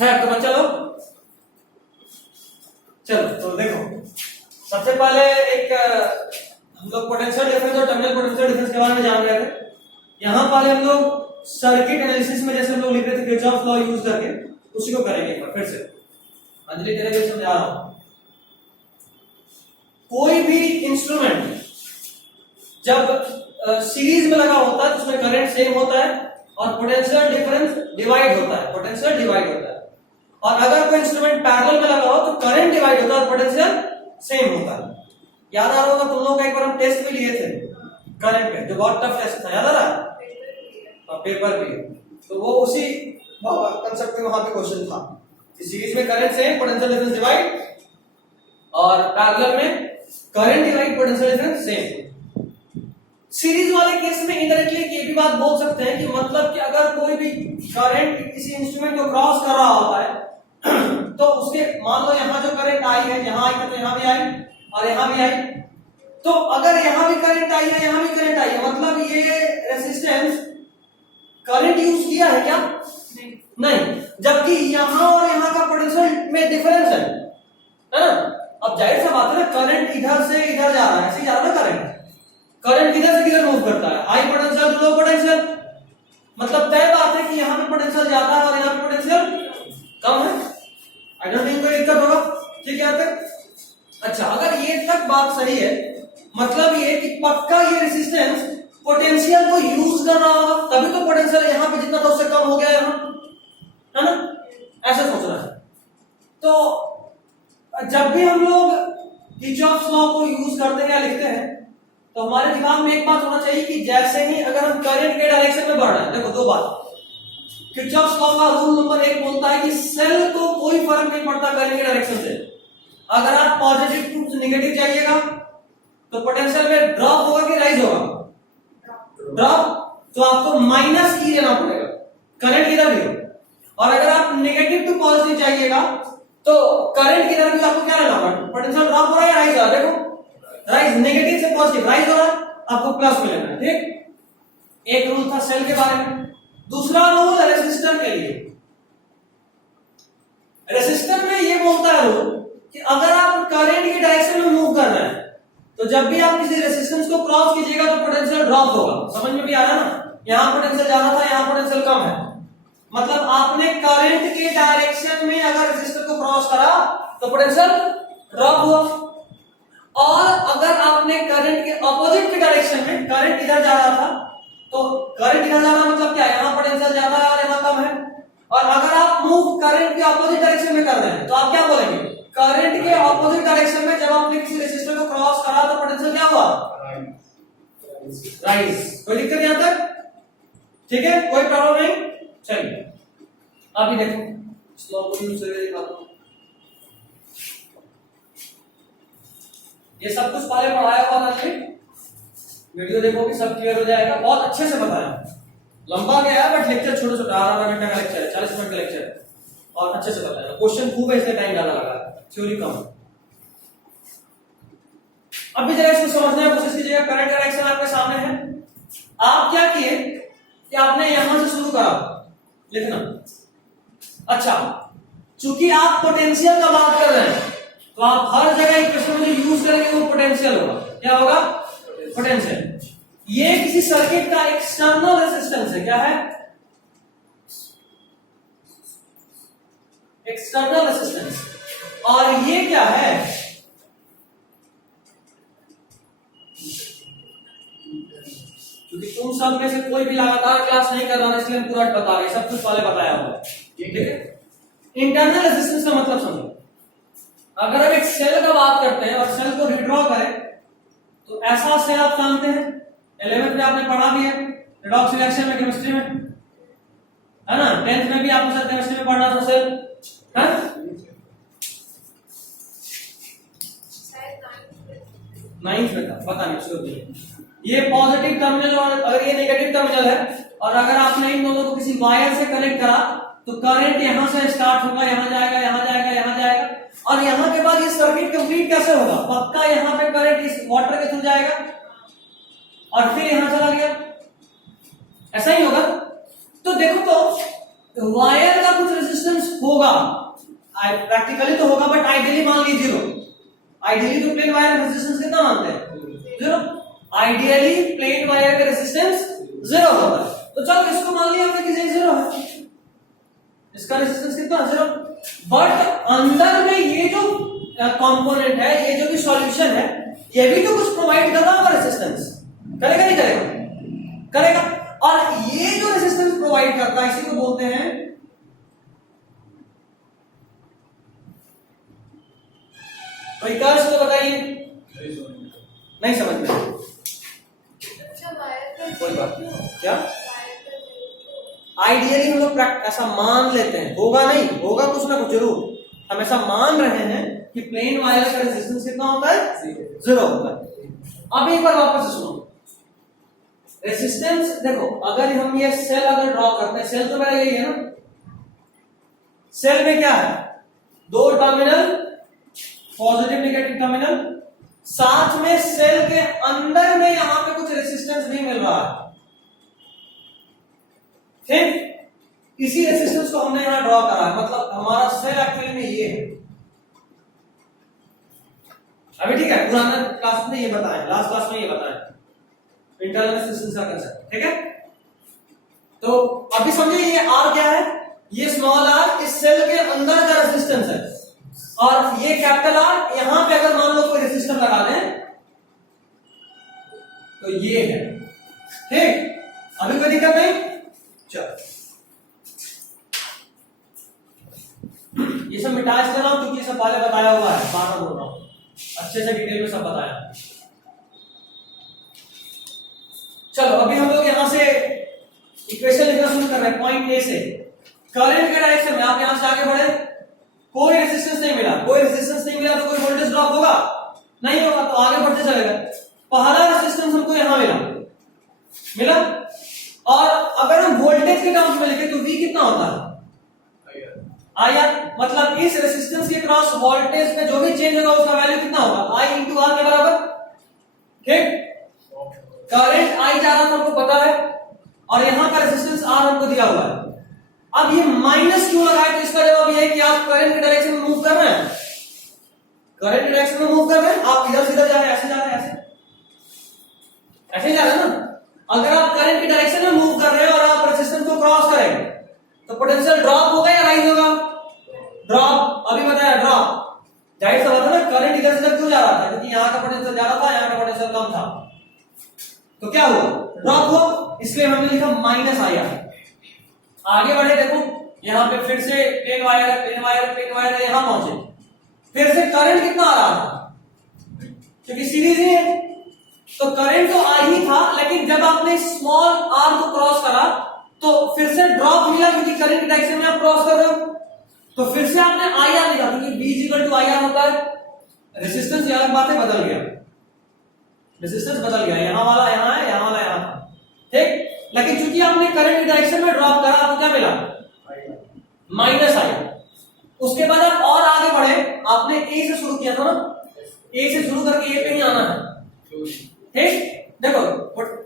है तो बच्चा लोग चलो तो देखो सबसे पहले एक हम लोग पोटेंशियल डिफरेंस और टर्मिनल पोटेंशियल डिफरेंस के बारे में जान रहे थे। यहां पहले हम लोग सर्किट एनालिसिस में जैसे हम लोग लिख रहे थे किरचॉफ लॉ यूज करके उसी को करेंगे एक बार फिर से। अंजलि तेरे लिए समझा रहा हूं। कोई भी इंस्ट्रूमेंट जब सीरीज में लगा होता है तो उसमें करंट सेम होता है और पोटेंशियल डिफरेंस डिवाइड होता है, पोटेंशियल डिवाइड होता है। और अगर कोई इंस्ट्रूमेंट पैरेलल में लगा हो तो करंट डिवाइड होता है और पोटेंशियल सेम होता है। याद आ रहा होगा तुम लोगों का एक बार हम टेस्ट भी लिए थे करंट पे, जो बहुत टफ टेस्ट था, याद आ रहा है? पेपर पे तो वो उसी कंसेप्ट में वहां पे क्वेश्चन था कि सीरीज में current same potential difference divide और पैरेलल में current divide potential difference same. Series वाले केस में इनडायरेक्टली ये भी बात बोल सकते हैं कि मतलब कि अगर कोई भी करंट किसी इंस्ट्रूमेंट को क्रॉस कर रहा होता है तो उसके मान लो यहां जो करंट आई है, यहां आई तो यहां भी आई और यहां भी आई, तो अगर यहां भी करंट आई है यहां भी करंट आई है, मतलब ये रेजिस्टेंस करंट यूज किया है क्या? नहीं। जबकि यहां और यहां का पोटेंशियल में डिफरेंस है ना? अब जाहिर सा बात है ना, करंट इधर से इधर जा रहा है, ऐसे जा रहा है ना करंट किधर से किधर मूव करता है, high potential to low potential, मतलब तय बात है कि यहां पे पोटेंशियल ज्यादा है और यहां पे पोटेंशियल कम है। आई डोंट थिंक कोई दिक्कत होगा, ठीक है? अच्छा, अगर ये तक बात सही है मतलब ये कि पक्का ये रेजिस्टेंस पोटेंशियल को यूज कर रहा होगा तभी तो पोटेंशियल यहां पे जितना था उससे कम हो गया यहां, है ना? ऐसे सोचना है। तो जब भी हम लोग किरचॉफ्स लॉ को यूज करते हैं या लिखते हैं तो हमारे दिमाग में एक बात होना चाहिए कि जैसे ही अगर हम करंट के डायरेक्शन में बढ़ रहे हैं, देखो दो बात, किरचॉफ्स लॉ का रूल नंबर 1 बोलता है कि सेल को कोई फर्क नहीं पड़ता करंट के डायरेक्शन से। अगर आप पॉजिटिव टू नेगेटिव जाइएगा तो पोटेंशियल में ड्रॉप होगा कि राइज होगा? ड्रॉप, तो आपको माइनस ई लेना पड़ेगा करंट किधर भी हो। और अगर आप नेगेटिव टू पॉजिटिव जाइएगा तो करंट किधर भी आपको क्या लेना पड़ेगा? पोटेंशियल ड्रॉप हो रहा है या राइज हो रहा है? देखो राइज, नेगेटिव से पॉजिटिव राइज हो रहा है, आपको प्लस में लेना है, ठीक? एक रूल था सेल के बारे में। दूसरा रूल रेसिस्टर के लिए। रेसिस्टर में ये बोलता है रूल कि अगर आप करंट की डायरेक्शन में मूव कर रहे हैं तो जब भी आप किसी रेजिस्टेंस को क्रॉस कीजिएगा तो पोटेंशियल ड्रॉप होगा। समझ में भी आ रहा है ना? यहां पोटेंशियल ज्यादा था, यहां पोटेंशियल कम है, मतलब आपने करंट के डायरेक्शन में अगर रेजिस्टर को क्रॉस करा तो पोटेंशियल ड्रॉप हुआ। और अगर आपने करंट के अपोजिट के डायरेक्शन में, करंट इधर जा रहा था तो करंट इधर जा रहा मतलब क्या, यहां पोटेंशियल ज्यादा है और यहां कम है। और अगर आप मूव करंट के अपोजिट डायरेक्शन में कर रहे हैं तो आप क्या बोलेंगे? करंट के अपोजिट डायरेक्शन में जब आपने किसी रेजिस्टर को क्रॉस करा तो पोटेंशियल क्या हुआ? राइज। कोई दिक्कत यहां तक? ठीक है, कोई प्रॉब्लम नहीं? चलिए अभी देखो स्लो को यूज करके दिखाता हूं। ये सब कुछ पहले पढ़ाया हुआ था, वीडियो देखोगे सब क्लियर हो जाएगा। बहुत अच्छे से बताया, लंबा गया है बट लेक्चर छोटे छोटे, आधा घंटा का लेक्चर है, 40 मिनट का लेक्चर है और अच्छे से बताया। क्वेश्चन खूब है इसलिए टाइम ज्यादा लगा है, थ्योरी कम। अब भी जरा इसको समझने की कोशिश कीजिएगा। करंट डायरेक्शन आपके सामने है। आप क्या किए कि आपने यहां से शुरू करा लिखना। अच्छा, चूंकि आप पोटेंशियल का बात कर रहे हैं तो आप हर जगह इक्वेशन में जो यूज करेंगे वो पोटेंशियल होगा। क्या होगा? पोटेंशियल। ये किसी सर्किट का एक्सटर्नल रेजिस्टेंस है। क्या है? External resistance. और ये क्या है? क्योंकि तुम सब में से कोई भी लगातार क्लास नहीं कर रहा है इसलिए हम पूरा बता रहे हैं, सब कुछ पहले बताया हुआ है, ठीक है? इंटरनल रेजिस्टेंस का मतलब समझो। अगर हम एक सेल का बात करते हैं और सेल को रिड्रॉ करें तो ऐसा सेल आप जानते हैं, 11th में आपने पढ़ा भी है रिडॉक्स रिएक्शन में, केमिस्ट्री में, है ना? 10th में भी आपको सर केमिस्ट्री में पढ़ना था सेल, है? नाइन्थ में था, पता नहीं, छोड़। ये पॉजिटिव टर्मिनल और अगर ये नेगेटिव टर्मिनल है और अगर आपने इन दोनों को किसी वायर से कनेक्ट करा तो करंट यहां से स्टार्ट होगा, यहां जाएगा, यहां जाएगा, यहां जाएगा और यहां के बाद ये सर्किट कंप्लीट कैसे होगा? पक्का यहां पे करंट इस वाटर के थ्रू जाएगा और फिर यहां चला गया, ऐसा ही होगा। तो देखो तो वायर का कुछ रेजिस्टेंस होगा, प्रैक्टिकली तो होगा बट आइडियली मान लीजिए जीरो। आइडियली तो प्लेन वायर में रेजिस्टेंस कितना मानते हैं? जीरो। आइडियली प्लेन वायर का रेजिस्टेंस जीरो होता है, तो चलो इसको मान लिया हमने कि जीरो है, इसका रेजिस्टेंस कितना? जीरो। बट अंदर में ये जो कंपोनेंट है, ये जो भी सॉल्यूशन है, ये भी तो कुछ प्रोवाइड कर रहा होगा रेजिस्टेंस, करेगा नहीं करेगा? करेगा। और ये जो रेजिस्टेंस प्रोवाइड करता है इसी को बोलते हैं कोई कर्स तो बताइए, नहीं समझ में? कोई बात नहीं। क्या आइडियली हम लोग ऐसा मान लेते हैं, होगा नहीं, होगा कुछ ना कुछ जरूर, हम ऐसा मान रहे हैं कि प्लेन वायर का रेजिस्टेंस कितना होता है? जीरो होता है। अब एक बार वापस से सुनो, रेजिस्टेंस देखो, अगर हम ये सेल अगर ड्रॉ करते हैं, सेल तो मेरा यही है ना, सेल में क्या है? दो टर्मिनल, पॉजिटिव नेगेटिव टर्मिनल, साथ में सेल के अंदर में यहां पे कुछ रेजिस्टेंस भी मिल रहा है, ठीक? इसी रेजिस्टेंस को हमने यहां ड्रॉ करा है, मतलब हमारा सेल एक्चुअली में ये है। अभी ठीक है, पुराना क्लास में ये बताया, लास्ट क्लास में ये बताया इंटरनल रेजिस्टेंस का कंसेप्ट, ठीक है? तो अभी समझिए ये आर क्या है? ये स्मॉल आर इस सेल के अंदर का रेजिस्टेंस है, और ये कैपिटल आर यहां पे अगर मान लो कोई रेजिस्टर लगा दें तो ये है, ठीक? अभी कोई दिक्कत नहीं? चलो ये सब मिटा देना क्योंकि सब पहले बताया हुआ है, बार बार बोल रहा हूं, अच्छे से डिटेल में सब बताया। चलो अभी हम लोग यहां से इक्वेशन लिखना शुरू कर रहे हैं पॉइंट ए से। करंट के डायरेक्शन में आप यहां से आगे बढ़े, कोई रेजिस्टेंस नहीं मिला, कोई रेजिस्टेंस नहीं मिला तो कोई वोल्टेज ड्रॉप होगा नहीं होगा, तो आगे बढ़ते चलेगा। पहला रेजिस्टेंस हमको यहां मिला, और अगर हम वोल्टेज के टर्म्स में लिखे तो V कितना होता है? IR, मतलब इस रेजिस्टेंस के क्रॉस वोल्टेज में जो भी चेंज होगा उसका वैल्यू कितना होगा? I इंटू आर के बराबर, ठीक? करंट I जा रहा था हमको पता है, और यहां का रेजिस्टेंस R हमको दिया हुआ है। अब ये माइनस क्यों लगाए? तो इसका जवाब ये है कि आप करंट के डायरेक्शन में मूव कर रहे हैं, करंट के डायरेक्शन में मूव कर रहे हैं, आप इधर से इधर जा रहे हैं, ऐसे जा रहे हैं, ऐसे जा रहे हैं ना। अगर आप करंट की डायरेक्शन में मूव कर रहे हैं और आप रेजिस्टेंस को क्रॉस करेंगे तो पोटेंशियल ड्रॉप होगा या राइज होगा? ड्रॉप। अभी बताया ड्रॉप, जाहिर सा बात है ना, करंट इधर से इधर क्यों जा रहा था? क्योंकि यहां का पोटेंशियल ज्यादा था, यहां का पोटेंशियल कम था, तो क्या हुआ? ड्रॉप हुआ, इसलिए हमने लिखा माइनस आया। आगे बढ़े, देखो यहां पे फिर से प्लेन वायर यहां पहुंचे, फिर से करंट कितना आ रहा था? क्योंकि सीरीज ही है तो करंट तो आ ही था, लेकिन जब आपने स्मॉल आर को क्रॉस करा तो फिर से ड्रॉप मिला, क्योंकि करंट डायरेक्शन में आप क्रॉस कर रहे हो, तो फिर से आपने आई आर लिखा, क्योंकि V equal to I R होता है। रेजिस्टेंस ये अलग बात है, बदल गया, रेजिस्टेंस बदल गया, यहां वाला यहां है, यहां वाला यहां था, ठीक? लेकिन चूंकि आपने करंट की डायरेक्शन में ड्रॉप करा, आपको क्या मिला? माइनस आई। उसके बाद आप और आगे बढ़े, आपने ए से शुरू किया था ना, ए से शुरू करके ए पे ही आना है, ठीक? देखो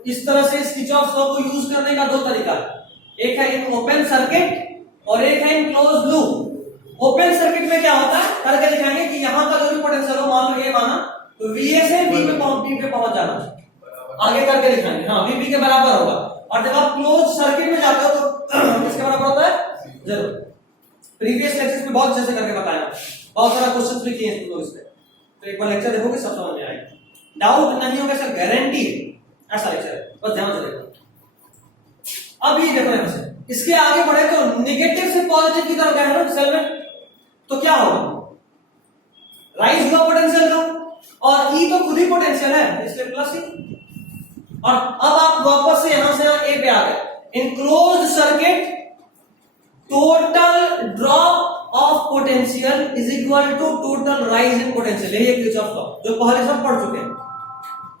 इस तरह से किरचॉफ लॉ को यूज करने का दो तरीका है, एक है इन ओपन सर्किट और एक है in close loop. Open circuit में क्या होता है, करके दिखाएंगे कि यहां का जो भी पोटेंशियल हो, मान लो ए माना, तो VA से B पे पहुंच जाना, आगे करके दिखाएंगे, हाँ VB के बराबर होगा। और जब आप क्लोज सर्किट में जाते हो तो किसके बराबर होता है? जरूर, प्रीवियस लेक्चर्स में बहुत अच्छे से करके बताया, बहुत सारा क्वेश्चंस भी किए हैं इस पे, तो एक बार लेक्चर देखोगे सब समझ में आएगा, डाउट नहीं होगा सर, गारंटी ऐसा लेक्चर है, बस ध्यान से देखो। अब ये देखो यहां से इसके आगे बढ़े तो नेगेटिव से पॉजिटिव की तरफ गए हैं ना सेल में, तो क्या होगा? राइज हुआ पोटेंशियल का, और E तो खुद ही पोटेंशियल है, इसलिए प्लस ही। और अब आप वापस से यहां से ए पे आ गए। In closed circuit total drop of potential is equal to total rise in potential, यही है किरचॉफ लॉ जो पहले सब पढ़ चुके हैं।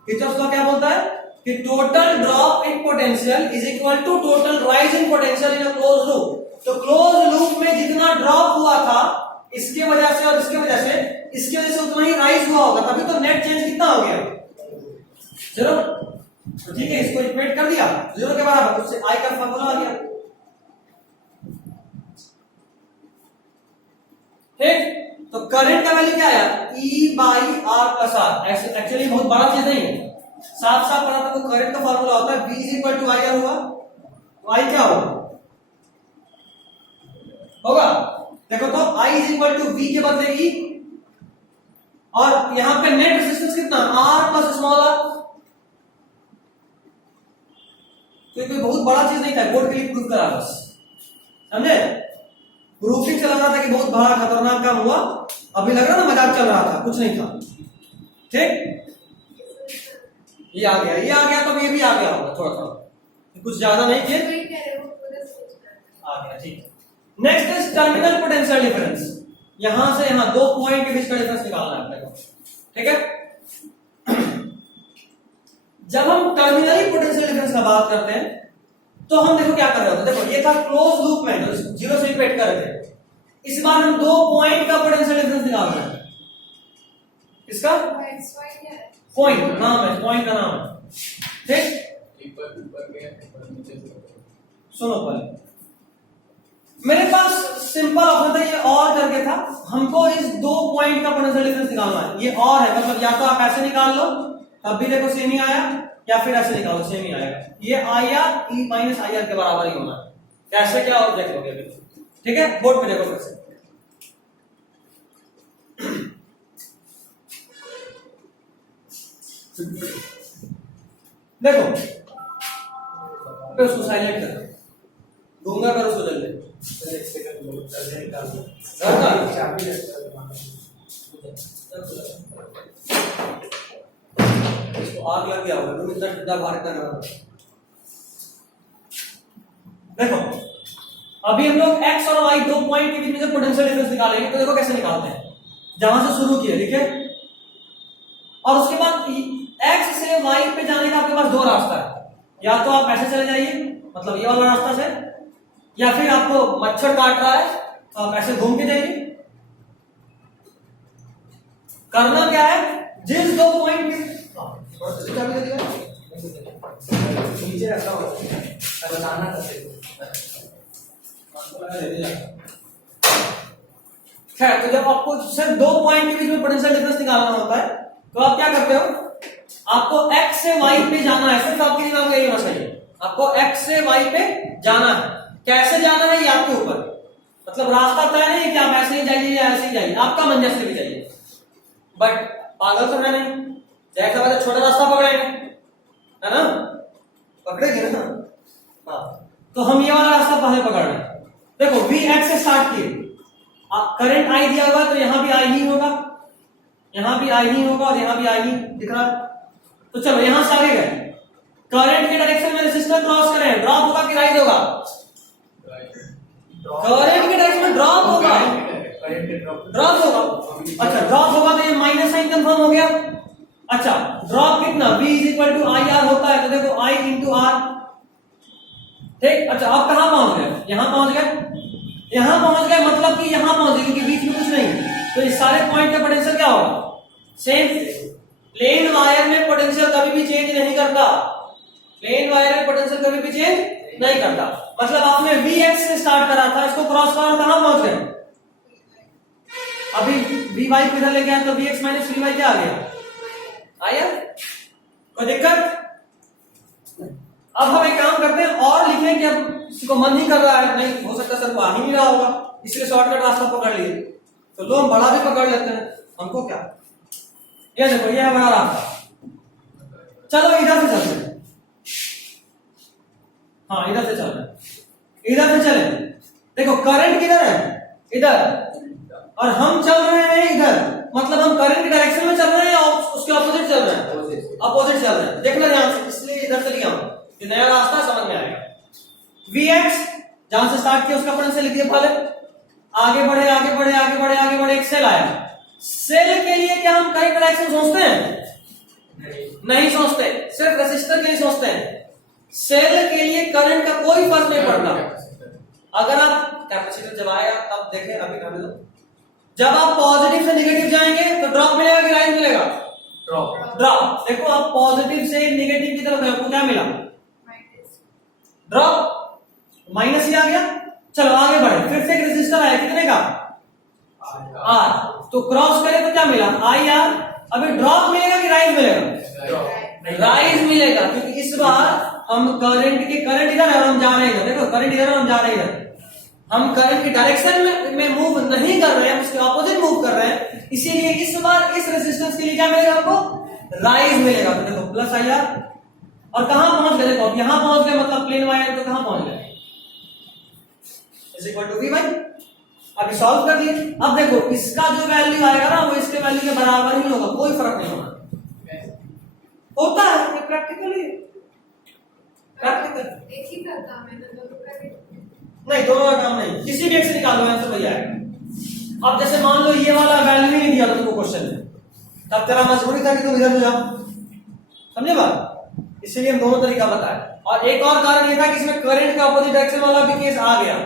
किरचॉफ लॉ क्या बोलता है कि total drop in potential is equal to total rise in potential in a closed loop. तो क्लोज्ड लूप में जितना ड्रॉप हुआ था इसके वजह से और इसके वजह से उतना ही राइज हुआ होगा, तभी तो नेट चेंज कितना हो गया? जीरो। तो ठीक है, इसको इक्वेट कर दिया जीरो के बराबर, उससे आई का फार्मूला आ गया। तो करंट का वैल्यू क्या आया, E/R+R। एक्चुअली बहुत बड़ा चीज नहीं है, साफ साफ पढ़ा तो करंट का फार्मूला होता है V = IR होगा। तो I क्या होगा देखो तो I = V के बदले E, और यहां पे नेट रेजिस्टेंस कितना, R+r। तो ये कोई बहुत बड़ा चीज नहीं था, बोर्ड के लिए प्रूफ करा बस, समझे। प्रूफिंग चला रहा था कि बहुत बड़ा खतरनाक काम हुआ, अभी लग रहा ना मजाक चल रहा था, कुछ नहीं था। ठीक, ये आ गया तो ये भी आ गया होगा थोड़ा थोड़ा, कुछ ज्यादा नहीं किए, आ गया। ठीक, next is terminal potential difference. यहां से यहां दो पॉइंट के बीच का डिफरेंस निकालना है आपको, ठीक है। जब हम टर्मिनल पोटेंशियल डिफरेंस का बात करते हैं तो हम देखो क्या कर रहे होते हैं, देखो ये था क्लोज लूप में, तो जीरो से इक्वेट कर रहे थे। इस बार हम दो पॉइंट का पोटेंशियल डिफरेंस निकाल रहे हैं। इसका पॉइंट नाम है, पॉइंट का नाम है, ठीक। सुनो पहले, मेरे पास सिंपल ऑप्शन था, ये और करके था, हमको इस दो पॉइंट का पोटेंशियल डिफरेंस निकालना है। ये और है, मतलब या तो आप ऐसे निकाल लो तब भी देखो सेम ही आया, या फिर ऐसे निकालो सेम ही आएगा। ये IR E-IR के बराबर ही होना है, कैसे क्या और देख लोगे अभी, ठीक है। बोर्ड पे देखो फिर से, देखो उसको साइलेंट कर दूंगा, कर उसको जल्दी इसको आग लग गया होगा, तुम इतना ठंडा बाहर कर रहा हो। देखो अभी हम लोग x और y दो पॉइंट के बीच में जो पोटेंशियल डिफरेंस निकालेंगे, तो देखो कैसे निकालते हैं। जहां से शुरू किए, ठीक है, और उसके बाद x से y पे जाने का आपके पास दो रास्ता है, या तो आप ऐसे चले जाइए, मतलब ये वाला रास्ता से, या फिर आपको मच्छर काट रहा है तो आप ऐसे घूम के जाइए। करना क्या है, जिस दो पॉइंट नीचे रखा हुआ बताना खैर, तो जब आपको सिर्फ दो पॉइंट के बीच में पोटेंशियल डिफरेंस निकालना होता है तो आप क्या करते हो, आपको x से y पे जाना है, सिर्फ आपके दिमाग में यही होना चाहिए, आपको x से y पे जाना है। कैसे जाना है ये आपके ऊपर, मतलब रास्ता तय नहीं कि आप ऐसे ही जाइए या ऐसे ही जाइए, आपका मन जैसे भी जाइए, बट पागल तो है नहीं, जैसा पहले छोटा रास्ता पकड़ेंगे, है ना, पकड़ेंगे ना। हाँ, तो हम ये वाला रास्ता पहले पकड़ रहे हैं। देखो Vx से स्टार्ट किए, करंट I दिया होगा तो यहां भी I ही होगा, यहां भी I ही होगा, और यहां भी I ही दिख रहा है। तो चलो यहां से आगे गए, करंट के डायरेक्शन में रेजिस्टर क्रॉस करें, ड्रॉप होगा कि राइज होगा, करंट के डायरेक्शन में ड्रॉप होगा, ड्रॉप होगा। अच्छा ड्रॉप होगा तो ये माइनस साइन कंफर्म हो गया। अच्छा ड्रॉप कितना, V = IR होता है, तो देखो I × R, ठीक। अच्छा आप कहां पहुंच गए, यहां पहुंच गए, यहां पहुंच गए मतलब कि यहां पहुंच गए, क्योंकि बीच में कुछ नहीं, तो इस सारे पॉइंट का पोटेंशियल क्या होगा, सेम। प्लेन वायर में पोटेंशियल कभी भी चेंज नहीं करता, प्लेन वायर में पोटेंशियल कभी भी चेंज नहीं करता। मतलब आपने Vx से स्टार्ट करा था, इसको क्रॉस कर कहां पहुंच गए, अभी Vy को इधर लेके आए तो Vx - Vy क्या आ गया, आया, कोई दिक्कत। अब हम एक काम करते हैं और लिखें कि अब किसी को मन ही कर रहा है, नहीं हो सकता सर को आ ही नहीं रहा होगा, इसलिए शॉर्टकट रास्ता पकड़ लिए, तो लो हम बड़ा भी पकड़ लेते हैं, हमको क्या। ये देखो ये है बड़ा रास्ता, चलो इधर से चलते हैं, हाँ इधर से चल रहे हैं, इधर से चले। देखो करंट किधर है, इधर, और हम चल रहे हैं इधर, मतलब हम करंट के डायरेक्शन में चल रहे हैं और उसके ऑपोजिट चल रहे हैं, अपोजिट चल रहे हैं। देखना ध्यान से, इसलिए इधर से लिया हूं, ये नया रास्ता समझ में आएगा। Vx जहां से स्टार्ट किया उसका पोटेंशियल लिख दिया पहले, आगे बढ़े आगे बढ़े आगे बढ़े आगे बढ़े, एक सेल आया। सेल के लिए क्या हम करंट डायरेक्शन सोचते हैं, नहीं सोचते, सिर्फ रेसिस्टर के लिए सोचते हैं। सेल के लिए करंट का कोई फर्क नहीं पड़ता। अगर आप कैपेसिटर जब आएगा तब देखें, अभी कर लो, जब आप पॉजिटिव से नेगेटिव जाएंगे तो ड्रॉप मिलेगा कि राइज मिलेगा, ड्रॉप। ड्रॉप देखो आप पॉजिटिव से नेगेटिव की तरफ गए, आपको क्या मिला, ड्रॉप, माइनस ही आ गया। चलो आगे बढ़े, फिर से एक रेजिस्टर आया, कितने का, R। तो क्रॉस करे तो क्या मिला आई आर। अभी ड्रॉप मिलेगा कि राइज मिलेगा? राइज मिलेगा, क्योंकि इस बार हम करंट इधर है और हम जा रहे हैं इधर। देखो करंट इधर है और हम जा रहे हैं इधर। हम करंट की डायरेक्शन में मूव नहीं कर रहे हैं, उसके ऑपोजिट मूव कर रहे हैं, इसीलिए इस बार इस रेजिस्टेंस के लिए क्या मिलेगा हमको? राइज मिलेगा। तो देखो प्लस आई आर, और कहां पहुंच गए? देखो यहां पहुंच गए, मतलब प्लेन वाई आर तो कहां पहुंच गए? Is equal to V by. अभी सॉल्व कर दिए। अब देखो इसका जो वैल्यू आएगा ना वो इसके वैल्यू के बराबर ही होगा, कोई फर्क नहीं होगा। होता है प्रैक्टिकली, प्रैक्टिकल एक ही करता मैं तो नहीं, दोनों का काम नहीं, किसी भी एक से निकाल लो आंसर वही आएगा। अब जैसे मान लो ये वाला वैल्यू ही नहीं दिया तुमको क्वेश्चन में, तब तेरा मजबूरी था कि तुम इधर जाओ, समझे बात? इसीलिए हम दोनों तरीका बताया। और एक और कारण ये था कि इसमें करंट का अपोजिट डायरेक्शन वाला भी केस आ गया,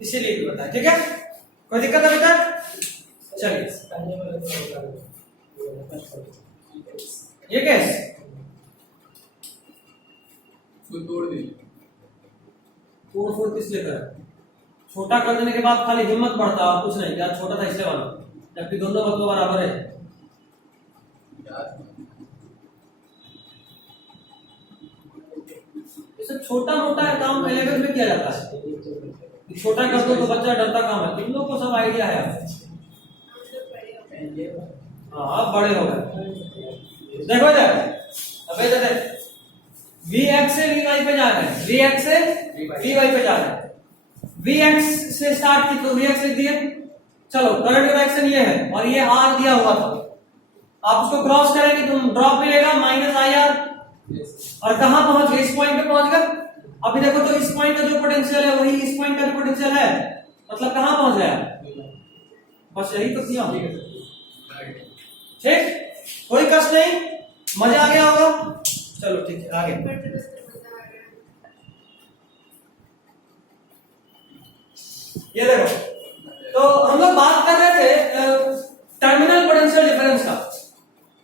इसीलिए भी बताया। ठीक है, कोई दिक्कत है बेटा? चलिए ये केस तोड़ किस लिए कर? छोटा कर देने के बाद खाली हिम्मत बढ़ता और कुछ नहीं, यार छोटा था इसलिए वाला, जबकि दोनों बच्चों बराबर है। ये सब छोटा मोटा काम लेवल में किया जाता है। छोटा कर दो तो बच्चा डरता काम है, तुम लोग को सब आइडिया है। हाँ अब बड़े हो गए। देखो इधर, अब इधर Vx से Vy पे जा रहे हैं, Vx से Vy पे जा रहे हैं। Vx से स्टार्ट की तो Vx लिख दिए। चलो करंट का डायरेक्शन ये है और ये R दिया हुआ था, आप उसको क्रॉस करेंगे तो ड्रॉप मिलेगा माइनस आई आर। और कहां पहुंच गए? इस पॉइंट पे पहुंच गए। अभी देखो तो इस पॉइंट का जो पोटेंशियल है वही इस पॉइंट का पोटेंशियल है, मतलब कहां पहुंच गया? बस यही तो किया। ठीक, कोई कष्ट नहीं, मजा आ गया होगा। चलो ठीक है आगे। ये देखो, तो हम लोग बात कर रहे थे टर्मिनल पोटेंशियल डिफरेंस का।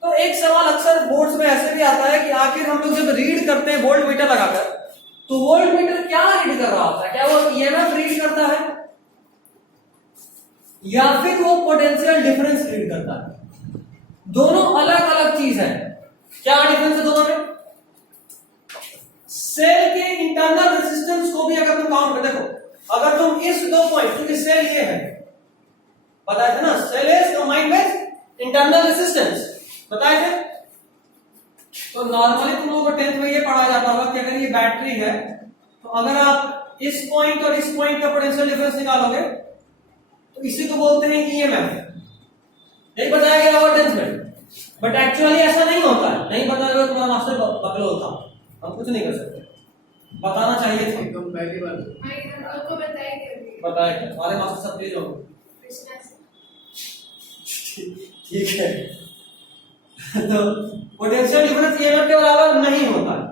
तो एक सवाल अक्सर बोर्ड्स में ऐसे भी आता है कि आखिर हम लोग जब रीड करते हैं वोल्ट मीटर लगाकर, तो वोल्ट मीटर क्या रीड कर रहा होता है? क्या वो ईएमएफ रीड करता है या फिर वो पोटेंशियल डिफरेंस रीड करता है? दोनों अलग अलग चीज है। क्या डिफरेंस है दोनों में? सेल के इंटरनल रेजिस्टेंस को भी अगर तुम काउंट कर देखो, अगर तुम इस दो पॉइंट, क्योंकि सेल ये है बताए थे ना, cell is combined with internal resistance बताए थे। तो नॉर्मली तुम लोगों को 10th में ये पढ़ाया जाता होगा कि अगर ये बैटरी है तो अगर आप इस पॉइंट और इस पॉइंट का पोटेंशियल डिफरेंस निकालोगे तो इसी को बोलते हैं ईएमएफ। यही बताया गया होगा 10th में, बट एक्चुअली ऐसा नहीं होता है। नहीं बताया तुम्हारा मास्टर बकलो होता, हम कुछ नहीं कर सकते, बताना चाहिए था। तुम पहली बार बताया हमारे मास्टर सब तेज होंगे। ठीक है, तो पोटेंशियल डिफरेंस ईएमएफ के बराबर नहीं होता है।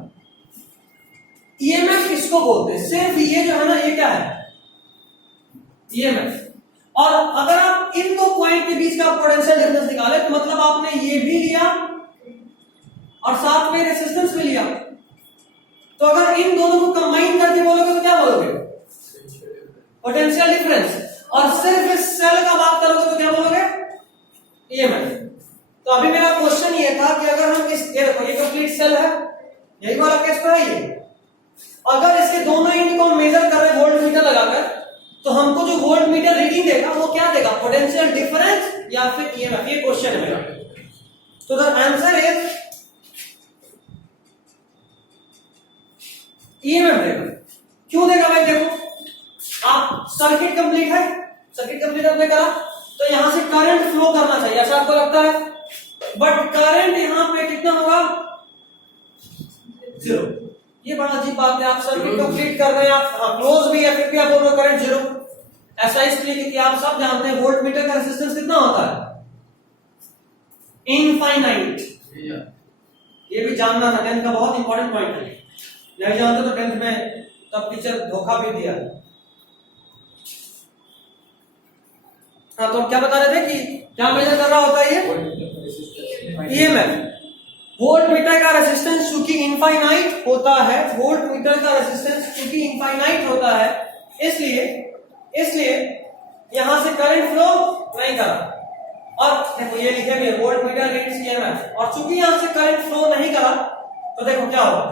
ईएमएफ किसको बोलते हैं? सिर्फ ये जो है ना, ये क्या है? ईएमएफ। और अगर आप इन दो पॉइंट के बीच का पोटेंशियल डिफरेंस निकाले तो मतलब आपने ये भी लिया और साथ में रेजिस्टेंस भी लिया। तो अगर इन दोनों को कंबाइन करके बोलोगे तो क्या बोलोगे? Potential difference. और सिर्फ इस सेल का बात करोगे तो क्या बोलोगे? ईएमएफ। तो अभी मेरा क्वेश्चन ये था कि अगर हम इस ये कंप्लीट सेल है, यही वाला केस तो है ये, अगर इसके दोनों एंड को मेजर कर रहे वोल्ट मीटर लगाकर, तो हमको जो वोल्ट मीटर रीडिंग देगा वो क्या देगा? पोटेंशियल डिफरेंस या फिर ईएमएफ? ये क्वेश्चन है मेरा। तो द आंसर इज ईएमएफ देगा। क्यों देगा भाई? देखो आप सर्किट कंप्लीट है, सर्किट कंप्लीट आपने करा तो यहां से करंट फ्लो करना चाहिए, ऐसा आपको लगता है, बट करंट यहां पे कितना होगा? 0। ये बड़ा अजीब बात है, आप सर्किट कंप्लीट कर रहे हैं, आप क्लोज भी है, फिर भी आप बोल रहे हो करंट 0। ऐसा इसलिए क्योंकि आप सब जानते हैं वोल्ट मीटर का रेजिस्टेंस कितना होता है? इनफाइनाइट। ये भी जानना था, 10th का बहुत इंपॉर्टेंट पॉइंट है। नहीं जानते तो 10th में तब टीचर धोखा भी दिया। हाँ, तो क्या बता रहे थे कि क्या मेजर कर रहा होता है ये? ईएमएफ। वोल्ट मीटर का रेजिस्टेंस चूंकि इनफाइनाइट होता है, वोल्ट मीटर का रेजिस्टेंस चूंकि इनफाइनाइट होता है, इसलिए यहां से करंट फ्लो नहीं कर रहा। और देखो ये लिखे हुए वोल्ट मीटर रीड्स ईएमएफ, और चूंकि यहां से करंट फ्लो नहीं करा तो देखो क्या होगा,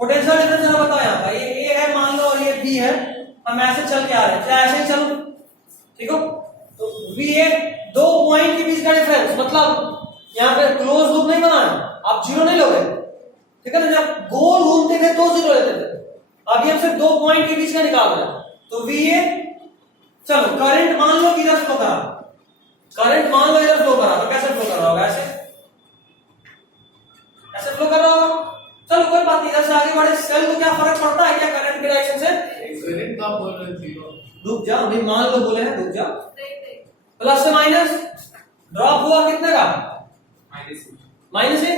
पोटेंशियल डिफरेंस जरा बताओ यहां का, ये ए है मान लो और ये बी है, हम ऐसे चल के आ रहे हैं, क्या ऐसे ही चलो, ठीक हो, तो VA दो पॉइंट के बीच का डिफरेंस, मतलब यहां पे क्लोज लूप नहीं बनाना, आप जीरो नहीं लोगे, ठीक है ना, जब गोल घूमते थे तो जीरो लेते थे, अभी हम सिर्फ दो पॉइंट के बीच का निकाल रहे हैं, तो VA, चलो करंट मान लो किधर फ्लो करा, करंट मान लो इधर फ्लो करा, तो कैसे फ्लो कर रहा होगा, ऐसे फ्लो कर रहा होगा, चलो कोई बात नहीं, इधर से आगे बढ़े, सेल को क्या फर्क पड़ता है क्या करंट की डायरेक्शन से, करंट का बोल रहे जीरो, रुक जा, अभी मान लो बोले हैं, रुक जा, प्लस से माइनस ड्रॉप हुआ कितने का, माइनस है,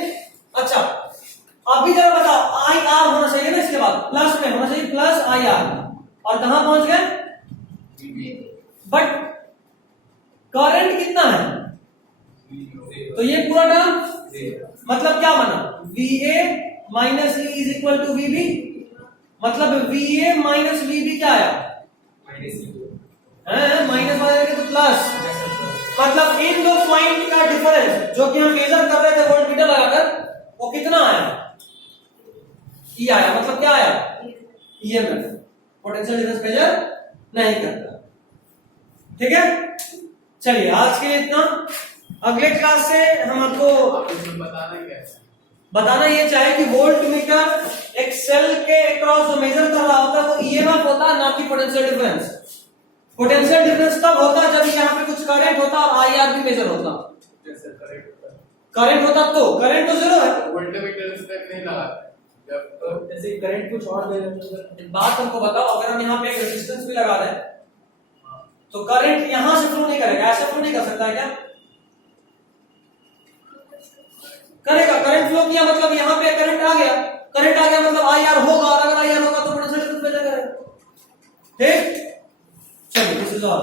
अच्छा अभी जरा बताओ आई आर होना चाहिए ना, इसके बाद प्लस में होना चाहिए, प्लस आई आर, और कहां पहुंच गए, बट करंट कितना है, तो ये पूरा टर्म मतलब क्या बना, VA minus E is equal to VB, मतलब VA माइनस VB क्या आया, माइनस वाले के तो प्लस, मतलब इन दो पॉइंट का डिफरेंस जो कि हम मेजर कर रहे थे वोल्टमीटर लगाकर, वो कितना आया, E आया, मतलब क्या आया, EMF, पोटेंशियल डिफरेंस मेजर नहीं करता, ठीक है, चलिए आज के लिए इतना, अगले क्लास से हम आपको बताना ये चाहे कि वोल्ट मीटर एक सेल के अक्रॉस जो मेजर कर रहा होता है वो ईएमएफ होता है, ना कि पोटेंशियल डिफरेंस, पोटेंशियल डिफरेंस तब होता है जब यहाँ पे कुछ करंट होता और आईआर भी मेजर होता, जैसे करंट होता तो करंट तो जीरो है, वोल्टमीटर स्टेप नहीं लगा, जब जैसे करंट कुछ और दे रहे हैं, बात हमको बताओ, अगर हम यहाँ पे एक रेजिस्टेंस भी लगा दें तो करंट यहां से फ्लो नहीं करेगा, ऐसे फ्लो नहीं कर सकता है क्या, करेगा, करंट फ्लो किया मतलब यहां पे करंट आ गया, करंट आ गया मतलब आईआर होगा, और अगर आईआर होगा तो पोटेंशियल डिफरेंस मेजर करेगा, ठीक, चलिए दिस इज ऑल।